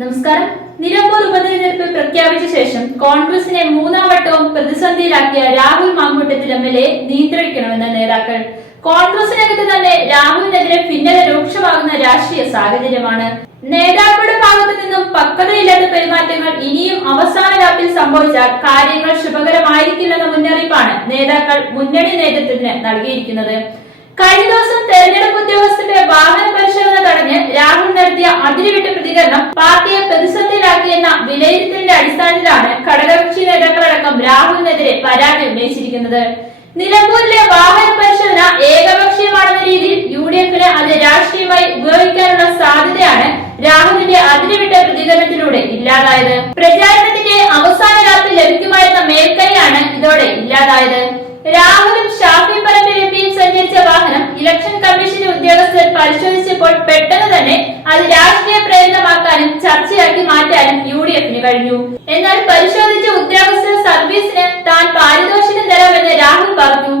നമസ്കാരം. നിലമ്പൂർ ഉപതെരഞ്ഞെടുപ്പ് പ്രഖ്യാപിച്ച ശേഷം കോൺഗ്രസിനെ മൂന്നാം വട്ടവും പ്രതിസന്ധിയിലാക്കിയ Rahul Mamkootathil M L A നിയന്ത്രിക്കണമെന്ന നേതാക്കൾ. കോൺഗ്രസിനകത്ത് തന്നെ രാഹുലിനെതിരെ ഭിന്നത രൂക്ഷമാകുന്ന രാഷ്ട്രീയ സാഹചര്യമാണ്. നേതാക്കളുടെ ഭാഗത്തു നിന്നും പക്വതയില്ലാത്ത പെരുമാറ്റങ്ങൾ ഇനിയും അവസാന ലാപ്പിൽ സംഭവിച്ചാൽ കാര്യങ്ങൾ ശുഭകരമായിരിക്കില്ലെന്ന മുന്നറിയിപ്പാണ് നേതാക്കൾ മുന്നണി നേതൃത്വത്തിന് നൽകിയിരിക്കുന്നത്. കഴിഞ്ഞ ദിവസം തെരഞ്ഞെടുപ്പ് ഉദ്യോഗസ്ഥരുടെ വാഹന പരിശോധന തടഞ്ഞ് രാഹുൽ നടത്തിയ അതിരുവിട്ട പ്രതികരണം പാർട്ടിയെ പ്രതിസന്ധിയിലാക്കിയെന്ന വിലയിരുത്തലിന്റെ അടിസ്ഥാനത്തിലാണ് ഘടകകക്ഷി നേതാക്കളടക്കം രാഹുലിനെതിരെ പരാതി ഉന്നയിച്ചിരിക്കുന്നത്. നിലമ്പൂരിലെ വാഹന പരിശോധന ഏകപക്ഷീയമാണെന്ന രീതിയിൽ യു ഡി എഫിന് അത് രാഷ്ട്രീയമായി ഉപയോഗിക്കാനുള്ള സാധ്യതയാണ് രാഹുലിന്റെ അതിരുവിട്ട പ്രതികരണത്തിലൂടെ ഇല്ലാതായത്. പ്രചാരണത്തിന്റെ അവസാന രാത്രി ലഭിക്കുമായിരുന്ന മേൽക്കൈയാണ് ഇതോടെ ഇല്ലാതായത്. രാഹുലും ഷാഫി പറമ്പിൽ സഞ്ചരിച്ച വാഹനം ഇലക്ഷൻ കമ്മീഷന്റെ ഉദ്യോഗസ്ഥർ പരിശോധിച്ചപ്പോൾ പെട്ടെന്ന് തന്നെ അത് രാഷ്ട്രീയ മാറ്റാനും യു ഡി എഫിന് കഴിഞ്ഞു. എന്നാൽ പരിശോധിച്ച ഉദ്യോഗസ്ഥർ സർവീസിന് താൻ പാരിതോഷികം തരാമെന്ന് രാഹുൽ പറഞ്ഞു.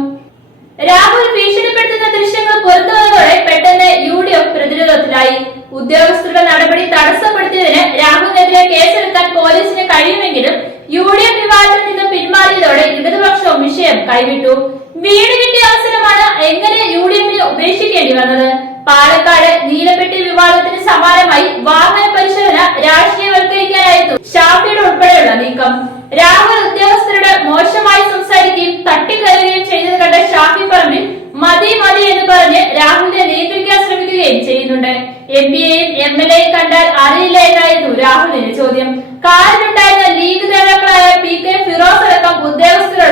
രാഹുൽ ഭീഷണിപ്പെടുത്തുന്ന ദൃശ്യങ്ങൾ പുറത്തു വന്നതോടെ പെട്ടെന്ന് യു ഡി എഫ് പ്രതിരോധത്തിലായി. ഉദ്യോഗസ്ഥരുടെ നടപടി തടസ്സപ്പെടുത്തിയതിന് രാഹുലിനെതിരെ കേസെടുക്കാൻ പോലീസിന് കഴിയുമെങ്കിലും യു ഡി എഫ് വിവാദത്തിൽ നിന്ന് പിന്മാറിയതോടെ ഇടതുപക്ഷവും വിഷയം കൈവിട്ടു. വീട് കിട്ടിയ അവസരമാണ് എങ്ങനെ യു ഡി എഫിനെ ഉപേക്ഷിക്കേണ്ടി വന്നത്? പാലക്കാട് നീലപ്പെട്ടി വിവാദത്തിന് സമാനമായി വാഹന പരിശോധന രാഷ്ട്രീയവൽക്കരിക്കാനായിരുന്നു. ഷാഫിയുടെ ഉൾപ്പെടെയുള്ള നീക്കം. രാഹുൽ ഉദ്യോഗസ്ഥരോട് മോശമായി സംസാരിക്കുകയും തട്ടിക്കയറുകയും ചെയ്തത് കണ്ട ഷാഫി പറമ്പിൽ മതി മതി എന്ന് പറഞ്ഞ് രാഹുലിനെ നിയന്ത്രിക്കാൻ ശ്രമിക്കുകയും ചെയ്യുന്നുണ്ട്. എം പിയെയും എം എൽ എയും കണ്ടാൽ അറിയില്ല എന്നായിരുന്നു രാഹുലിന്റെ ചോദ്യം. കാറിലുണ്ടായിരുന്ന ലീഗ് നേതാക്കളായ പി കെ ഫിറോസ് അടക്കം ഉദ്യോഗസ്ഥരോട്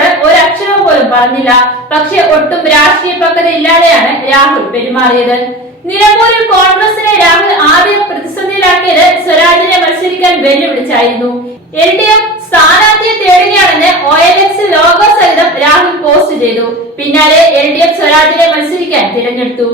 പറഞ്ഞില്ല. പക്ഷെ ഒട്ടും രാഷ്ട്രീയ പക്വത ഇല്ലാതെയാണ് രാഹുൽ പെരുമാറിയത്. നിലമ്പൂരിൽ കോൺഗ്രസിനെ രാഹുൽ ആദ്യം പ്രതിസന്ധിയിലാക്കിയത് സ്വരാജിനെ മത്സരിക്കാൻ വെല്ലുവിളിച്ചായിരുന്നു. എൽ ഡി എഫ് സ്ഥാനാർത്ഥിയെ തേടുകയാണെന്ന് ഒ എൽ എക്സ് ലോഗോ സഹിതം രാഹുൽ പോസ്റ്റ് ചെയ്തു. പിന്നാലെ എൽ ഡി എഫ് സ്വരാജിനെ മത്സരിക്കാൻ തിരഞ്ഞെടുത്തു.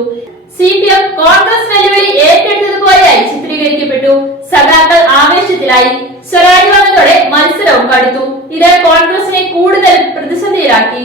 സി പി എം കോൺഗ്രസ് വെല്ലുവിളി ഏറ്റെടുത്തതുപോലെയായി ചിത്രീകരിക്കപ്പെട്ടു. സഖാക്കൾ ആവേശത്തിലായി. സ്വരാജ് വന്നതോടെ മത്സരവും കടുത്തു. ഇത് കോൺഗ്രസിനെ കൂടുതൽ പ്രതിസന്ധിയിലാക്കി.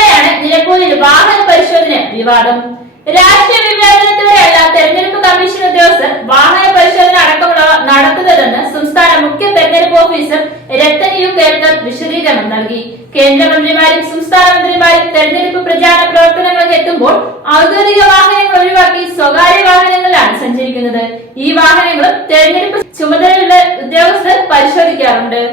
നിലമ്പൂരിൽ വാഹന പരിശോധന വിവാദം. രാഷ്ട്രീയ വിവേചനത്തോടെയല്ല തെരഞ്ഞെടുപ്പ് കമ്മീഷൻ ഉദ്യോഗസ്ഥർ വാഹന പരിശോധന അടക്കമുള്ളവ നടത്തുന്നതെന്ന് സംസ്ഥാന മുഖ്യ തെരഞ്ഞെടുപ്പ് ഓഫീസർ രത്തൻ യു കേൽക്കർ വിശദീകരണം നൽകി. കേന്ദ്രമന്ത്രിമാരും സംസ്ഥാന മന്ത്രിമാരും തെരഞ്ഞെടുപ്പ് പ്രചാരണ പ്രവർത്തനങ്ങൾക്ക് എത്തുമ്പോൾ ഔദ്യോഗിക വാഹനങ്ങൾ ഒഴിവാക്കി സ്വകാര്യ വാഹനങ്ങളിലാണ് സഞ്ചരിക്കുന്നത്. ഈ വാഹനങ്ങളും തെരഞ്ഞെടുപ്പ് ചുമതലയുള്ള ഉദ്യോഗസ്ഥർ പരിശോധിക്കാറുണ്ട്.